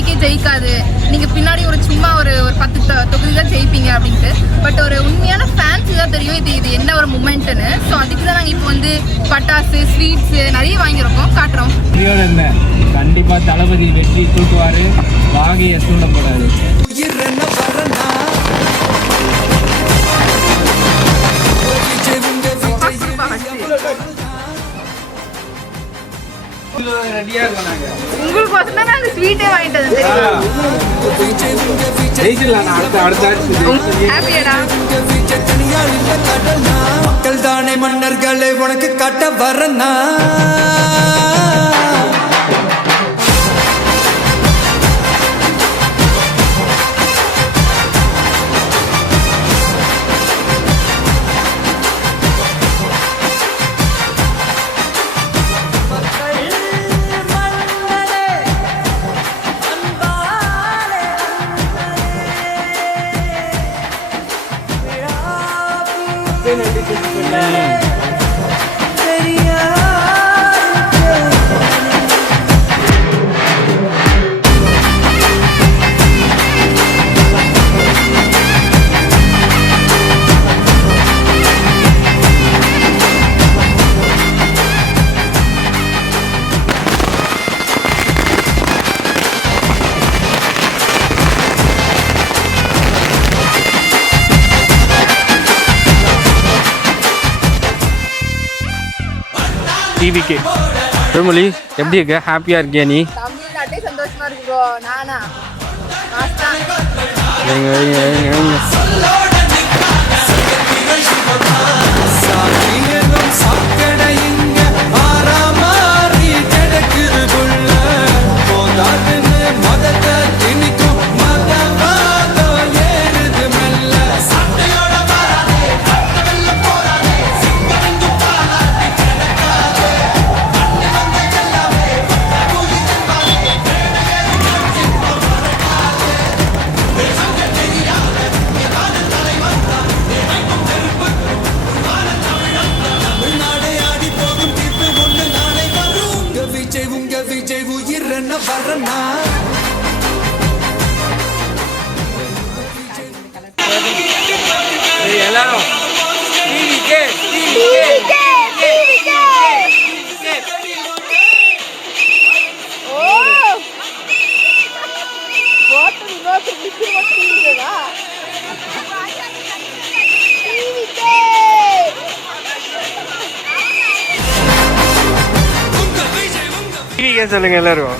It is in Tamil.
டிவிக்கே ஜெயிக்காது, நீங்க பின்னாடி ஒரு சும்மா ஒரு 10 தொகுதி தான் ஜெயிப்பீங்க அப்படின்ட்டு. பட் ஒரு உண்மையான ஃபேன்ஸுக்கு தான் தெரியும் இது என்ன ஒரு மூமெண்ட்னு. ஸோ அதுக்கு தான் நாங்கள் இப்போ வந்து பட்டாசு ஸ்வீட்ஸ் நிறைய வாங்கியிருக்கோம், காட்டுறோம். கண்டிப்பா தளபதி வெற்றி தூக்குவாரு, வாகையை சூடப்படாது. உங்களுக்கு வசந்தா நான் அந்த ஸ்வீட்டே வாங்கிட்டு வந்தேன். ஹாப்பியாடா? மக்கள் தானே மன்னர்களே உனக்கு காட்ட வரனா. டிவிக்கு திருமொழி எப்படி இருக்க? ஹாப்பியா இருக்கியா நீ? தமிழ்நாட்டே சந்தோஷமா இருக்கு ப்ரோ. நானா எல்லாரும் சொல்லுங்க எல்லாரும்.